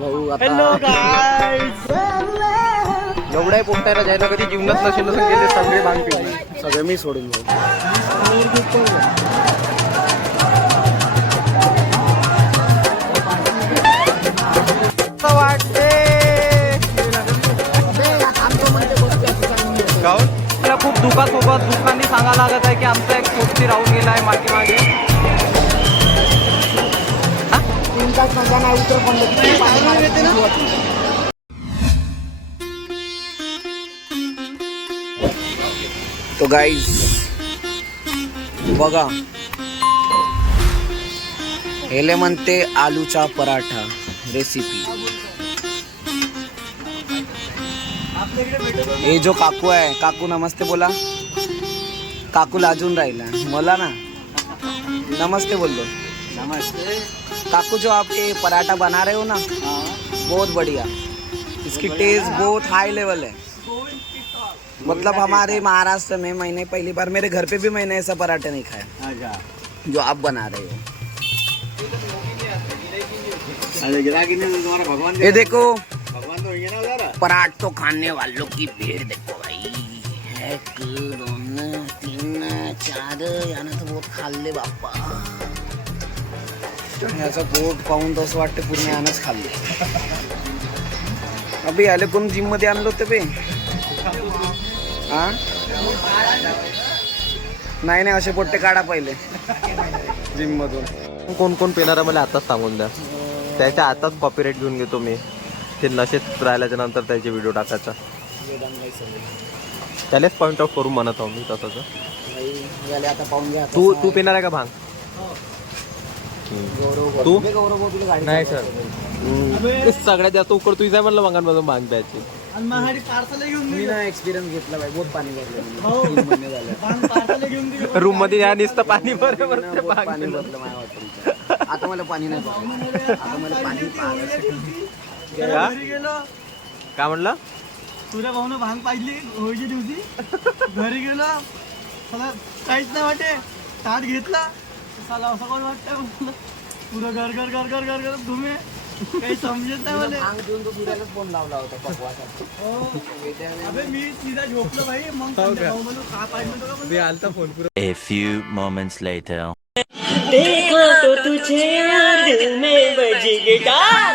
भाऊ आता हॅलो गाईस. एवढ्या पोटायला जायला कधी जीवनात नसेल गेले सगळे भांग पिले सगळे मी सोडून भाऊ वाटते मला खूप दुखासोबत दुःखांनी सांगायला लागत आहे की आमचा एक सोबती राहून गेला आहे मागे मागे 3 तास मजा नाही उतर तो गाईज बघा हेले म्हणते आलूचा पराठा रेसिपी. हे जो काकू आहे काकू नमस्ते बोला. काकू लाजून राहिला मला ना नमस्ते बोल दो. नमस्ते काकू जो आप ये पराठा बना रहे हो ना बहुत बढ़िया. इसकी टेस्ट बहुत हाई लेवल है. मतलब हमारे महाराष्ट्र में मैंने पहली बार मेरे घर पे भी मैंने ऐसा पराठा नहीं खाया जो आप बना रहे हो. ये देखो पराठ तो खाने वालों की भीड़ देखो भाई. 1 2 3 4 यानं तर बहुत खाल्ले बाप्पा. याचं पोट पाहून तसं वाटतं पूर्ण यानंच खाल्ले. अबे आले कोण जिम मध्ये आणलं होतं बे. हा नाही नाही असे पोट्टे काढा पहिले जिम मधून. कोण कोण पेणार आहे मला आताच सांगून द्या. त्याच्या आताच कॉपीराईट घेऊन घेतो मी. ते नशेत राहिल्याच्या नंतर त्याचे व्हिडिओ टाकायचा त्यालाच पॉईंट ऑफ करून म्हणत आहो मी तसंच. आता पाहून घ्या. तू पिणार आहे का भांग. तू नाही सर सगळ्यात जास्त उकड तुझी आहे म्हणलं भांगांमधून भांग प्यायची. मी ना एक्सपिरियन्स घेतला भाई बहुत पाणी भरलं रूम मध्ये या नुसतं पाणी बरोबर पाणी भरलं माझ्या हॉटेलचं. आता मला पाणी नाही भरलं. आता मला पाणी काय म्हणलं तुझ्या भाऊन भांग पाहिली होळीच्या दिवशी घरी गेलो मला काहीच नाही वाटे. ताट घेतला साला असं कोण वाटतं पुरं घर घर घर घर घर घर घुमे काही समजत नाही मला. भांग देऊन तो दुधालाच फोन लावला होता पकवासाठी. अबे मी सीधा झोपलो भाई. मग भाऊ म्हणून का पाहिजे होतं का आलता phone. A few moments later. देखो तो तुझे दिल में बजेगी डाल.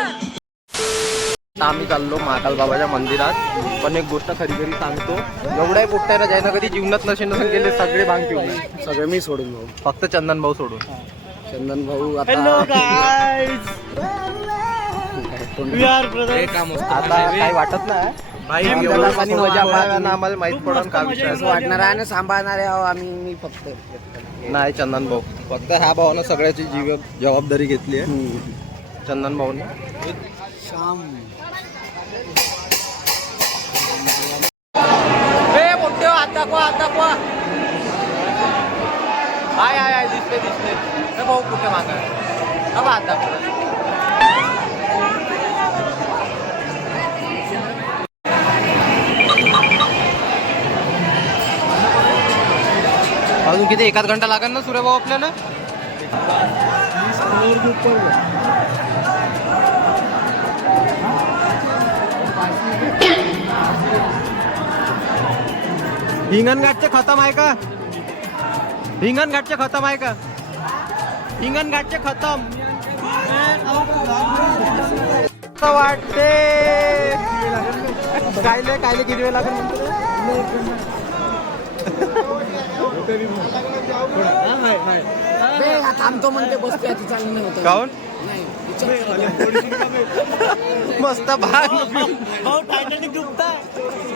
आम्ही चाललो महाकाल बाबाच्या मंदिरात. पण एक गोष्ट खरी खरी सांगतो एवढ्या पोट्याला जायला कधी जीवनात नसेल गेले सगळे भांग पिऊन सगळे मी सोडून भाऊ. फक्त चंदन भाऊ सोडून. चंदन भाऊ हॅलो आता गाईस. We R brothers. आता काही वाटत नाही आणि मजा आम्हाला माहित पडून का विषय असं वाटणार आहे ना सांभाळणार आहे आम्ही. मी फक्त नाही चंदन भाऊ फक्त ह्या भावानं सगळ्याची जबाबदारी घेतली आहे. चंदन भाऊने शाम हात दाखवा हात दाखवा. हाय हाय हाय दिसते दिसते भाऊ कुठे मागा हात दाखवा. अजून किती 1 घंटा लागेल ना सूर्य भाऊ आपल्याला. हिंगणघाटचे खतम आहे का. हिंगणघाटचे खतम आहे का. हिंगणघाटचे खतम वाटते. कायले कायले किती वेळ लागेल थांबतो म्हणते बसते आता चालू नाही होत. काऊन नाही मस्त भाग भाऊ टायटॅनिक डुबताय.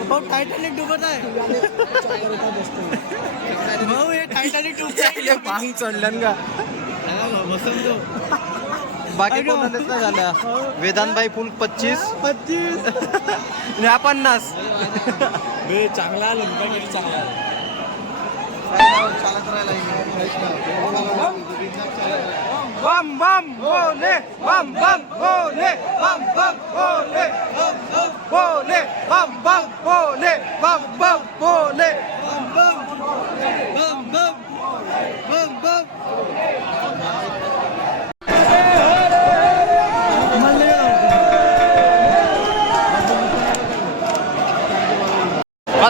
भाऊ टायटॅनिक डुबत आहे. भाऊ हे टायटॅनिक डुबताय. भांग चढलं का बाकी कोणालाच नाही झाल्या. वेदांतबाई फुल 25 ह्या 50 चांगला चांगला. बम बम बोले बम बम बोले बम बम बोले बोले बम बम बोले बम बम बोले बम बम बम बम बम बम.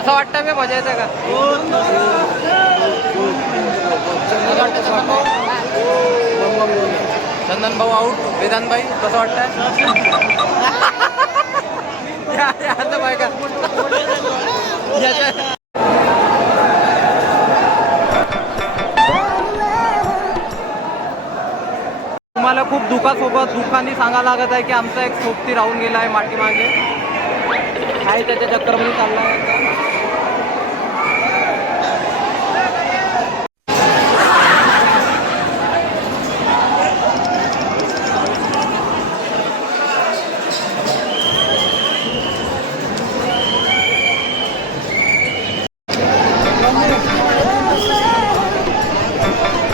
कसं वाटतं मी मजा येते का? चंदन भाऊ आऊट. वेदांत भाई कसं वाटतंय? बायका तुम्हाला खूप दुःखाने सांगायला लागत आहे की आमचा एक सोबती राहून गेला आहे मागे काय त्याच्या चक्करमध्ये चालला आहे.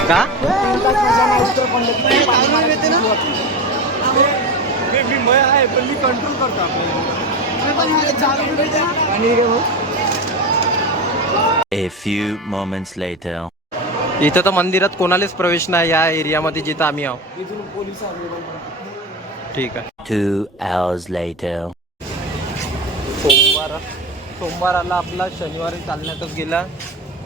का मी कंट्रोल करतो A few moments later. इथं तर मंदिरात कोणालाच प्रवेश नाही या एरियामध्ये जिथं आम्ही आहोत. ठीक आहे. 2 hours later. सोमवाराला आपला शनिवारी चालण्यातच गेला,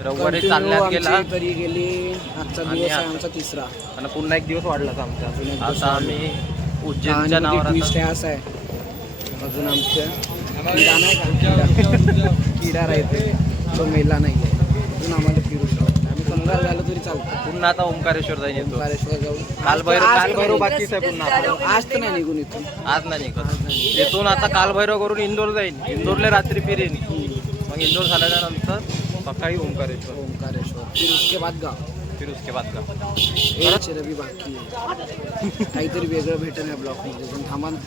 रविवारी चालण्यात गेला तरी गेली. आजचा आणि दिवस आहे आता- आमचा तिसरा. आणि पुन्हा एक दिवस वाढलाच आमचा. दिवस आता आम्ही उज्जैनच्या नावावर ट्विस्ट आता- आहे असं आहे. अजून आमच्या किडा नाही का किडा राहते तो मेला नाही आहे. अजून आम्हाला फिरू शकतो. आम्ही कंगाल झालो तरी चालतं. पुन्हा आता ओंकारेश्वर जाईल येतो. ओंकारेश्वर जाऊ. कालभैरव बाकीच आहे पुन्हा आपलं. आज तर नाही निघून इथून. आज नाही निघत. इथून आता कालभैरव करून इंदोर जाईन. इंदोरला रात्री फिरेन. मग इंदोर झाल्याच्या नंतर सकाळी ओंकारेश्वर. ओंकारेश्वर फिर उसके बाद गाव. फिर उसके बाद का एक रवी बाकी आहे. काहीतरी वेगळं भेटन या ब्लॉकमध्ये. पण थांबा ना.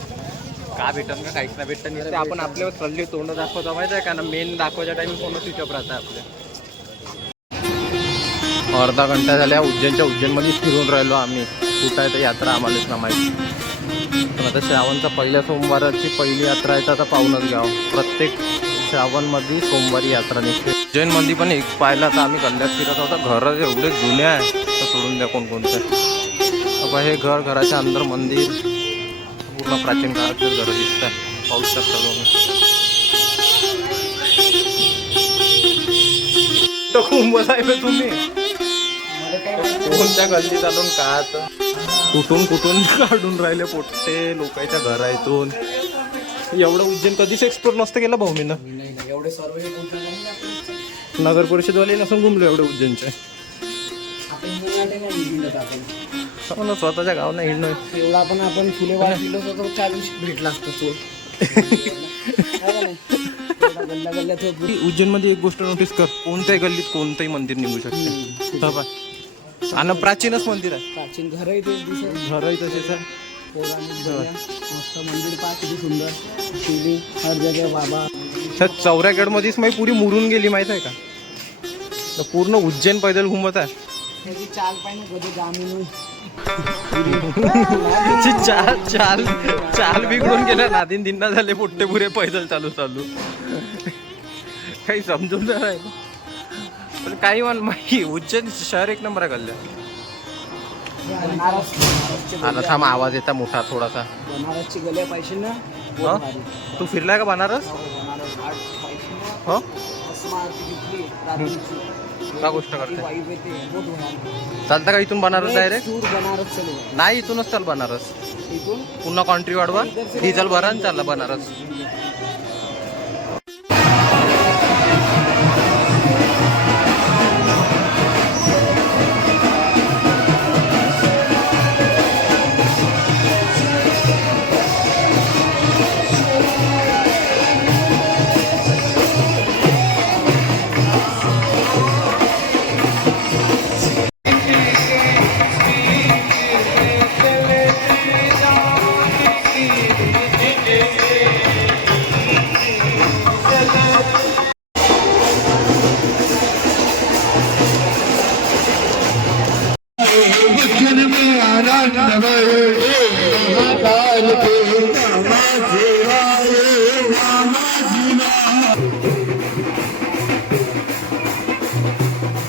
का भेटन का काहीच नाही भेटन. ते आपण आपल्यावर चालली तोंड दाखवतो माहिती आहे का ना. मेन दाखवायच्या टाइम फोन स्विच ऑफ राहतं आपल्या. अर्धा घंटा झाल्या उज्जैनमध्येच फिरून राहिलो आम्ही. कुठं आहे तर यात्रा आम्हालाच ना माहिती. पण आता श्रावणचा पहिल्या सोमवाराची पहिली यात्रा आहे तर आता पाहूनच गाव. प्रत्येक श्रावणमध्ये सोमवारी यात्रा निघते. उज्जैनमध्ये पण एक पाहिलं तर आम्ही गल्ल्यात फिरत होता. घरं एवढे जुने आहे तर सोडून द्या कोणकोणते. बाबा हे घराच्या अंदर मंदिर पूर्ण प्राचीन काळातले घरं दिसत आहे. पाहू शकता तुम्ही आहे तुम्ही कोणत्या गल्ली चालून का आता कुठून काढून राहिले पोट्टे लोकांच्या घरातून. एवढं उज्जैन कधीच एक्सप्लोर नसतं केलं भाऊ मी ना. एवढे सर्व नगर परिषदवाले नसून घुमलो एवढे उज्जैनचे. हो ना, स्वतःच्या गावाला हिंडणं. एवढा आपण फुलेवाडा दिलो तर 4 दिवशी भेटला असतो गल्ल्यात. उज्जैनमध्ये एक गोष्ट नोटीस कर. कोणत्याही गल्लीत कोणतंही मंदिर निघू शकते. आणि प्राचीनच मंदिर आहे. प्राचीन घरही तेच दिसत. घरही तसेच आहे. मस्त मंदिर पहा किती सुंदर. शिवलिंग हर जगह बाबा. त्या चौऱ्यागडमध्येच मी पुरी मुरून गेली माहित आहे का. तर पूर्ण उज्जैन पैदल घुमत आहे. त्याची चाल पाहिजे कधी जामीन. चाल बिघडून गेल्या. नादीन दिन्ना झाले पोट्टे पुरे पैदल चालू काही समजून नाही. पण काही माहिती उज्जैन शहर एक नंबर आहे गल्ल्या. आता थांब आवाज येता मोठा थोडासा. बनारसची गल्या पाहिजे ना. हो? तू फिरलाय का बनारस? बनारस घाट पाहिजे ना. हो भस्म आरती घेतली रात्रीची. का गोष्ट करते. वाईब येते. बहुत होणार. चालतं का इथून बनारस डायरेक्ट? दूर बनारस चलो. नाही इथूनच चाल बनारस. इथून पुन्हा कॉन्ट्री वाढवा डिझेल भरा आणि चालला बनारस.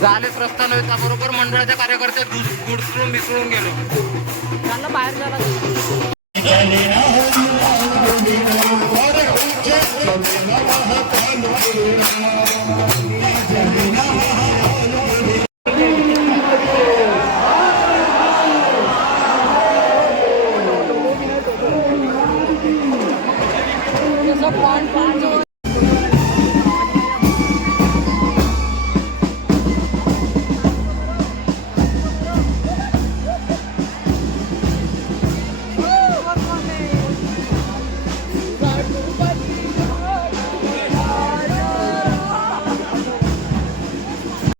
झालेच रस्ता नव्हता. बरोबर मंडळाच्या कार्यकर्ते गुडसळून मिसळून गेलो. त्यांना बाहेर जायला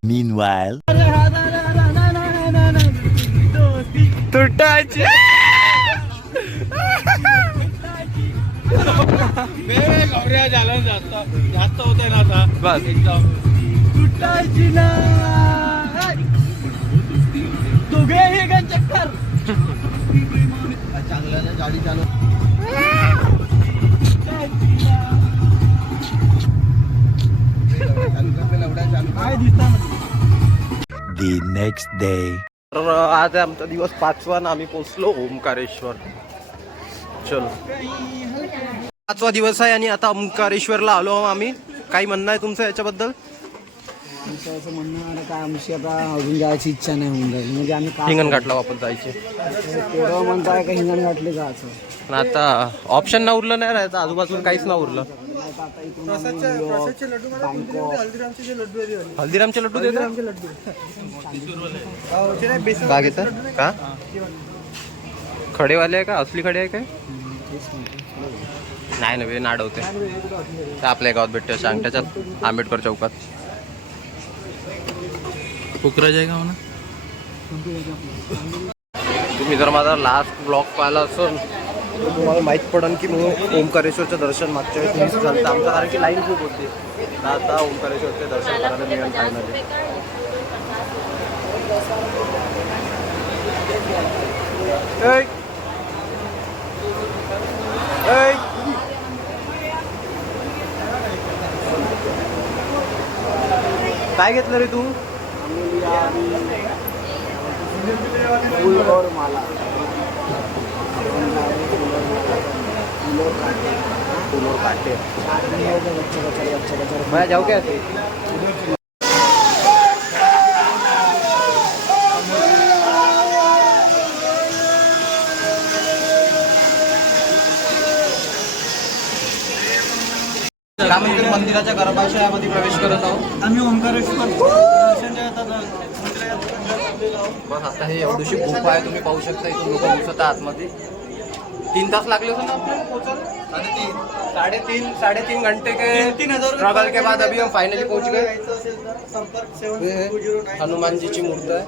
Meanwhile, तुटायची जास्त होते ना आता बस तुटायची ना दोघे हे गण चक्कर चांगल्याने गाडी चालव काय दिसता the next day. तर आज आमचा दिवस 5वा आणि आम्ही पोचलो ओंकारेश्वर. चलो 5वा दिवस आहे आणि आता ओंकारेश्वरला आलो आम्ही. काही म्हणणं आहे तुमचं याच्याबद्दल? आमचं असं म्हणणं आहे का आमची आता अजून जायची इच्छा नाही होऊन जाईल म्हणजे आम्ही हिंगणघाटला वापस जायचे. तेवढं म्हणताय का हिंगणघाटले जायचं. पण आता ऑप्शन ना उरलं नाही राहायचं आजूबाजूला काहीच ना उरलं. आता इथून बँकॉक हल्दीरामचे लड्डू देतात का घेतात का खडेवाले आहे का असली खडे आहे काय? नाही नव्हे नाडवते ते आपल्या गावात भेटते अशा अंगठ्याच्यात आंबेडकर चौकात. पोकरा जायगा म्हणा. तुम्ही जर माझा लास्ट ब्लॉग पाहिला असेल तर तुम्हाला माहीत पडेल की मग ओंकारेश्वरचं दर्शन मागच्या वेळेस मिस झालं तर आमचं कारण की लाईन खूप होती. आता ओंकारेश्वरचे दर्शन करायला मिळेल फायनली. काय घेतलं रे तू? फूल और माला फूलों काटे मैं जाऊ क्या ते रामंदिर मंदिराच्या गर्भाशयामध्ये प्रवेश करत आहोत आम्ही ओंकारेश्वर दर्शन घेतात. बस आता हे एवढीशी गुफा आहे तुम्ही पाहू शकता. इथून लोक घुसत आतमध्ये 3 तास लागले होते ना आपल्याला पोहोचायला. साढ़े तीन घंटे के 3,000 स्ट्रगल के बाद अभी हम फाइनली पहुंच गए. संपर्क हनुमान जी ची मूर्त आहे.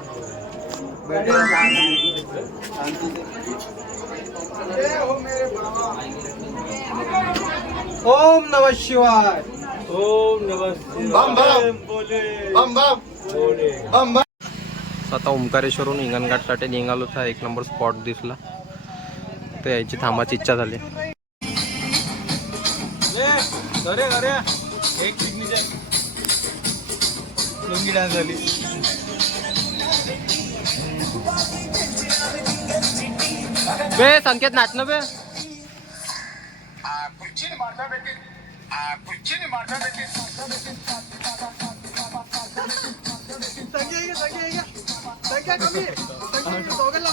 ओम नमः शिवाय. ओम नमः शिवाय. आता ओंकारेश्वरून हिंगणघाटसाठी निघालोच आहे. 1 नंबर स्पॉट दिसला तर यायची थांबायची इच्छा झाली. एक सिग्नेचर लुंगी डान्स झाली. बे संकेत नाचणं बे. संख्या कमी दोघांना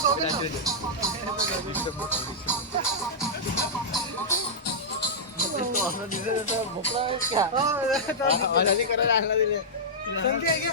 करायला आणला दिले संख्या आहे का?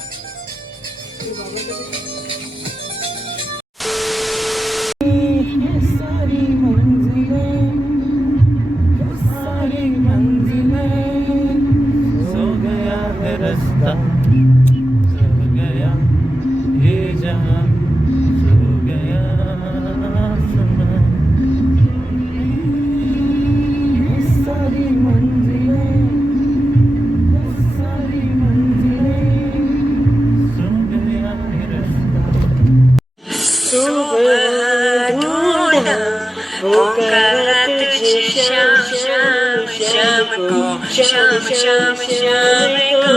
शाम शाम शाम को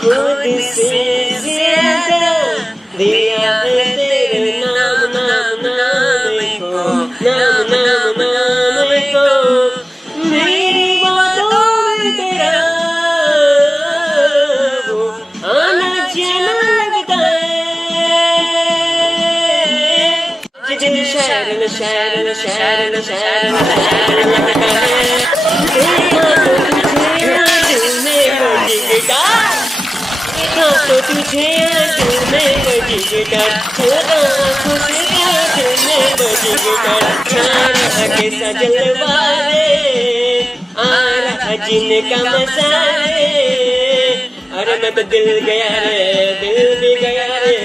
खुद से ज्यादा दिया है तेरे नाम नाम नाम को नाम नाम नाम को मेरी बातों में तेरा वो आना जाना लगता है जिन शहर में शहर में शहर में शहर में शहर लगता है चला खुशी दिल में बजी गिटार छाड़ा कैसा जलवा रे आ रहा जिनका मजा रे अरे मैं तो दिल गया रे दिल भी गया रे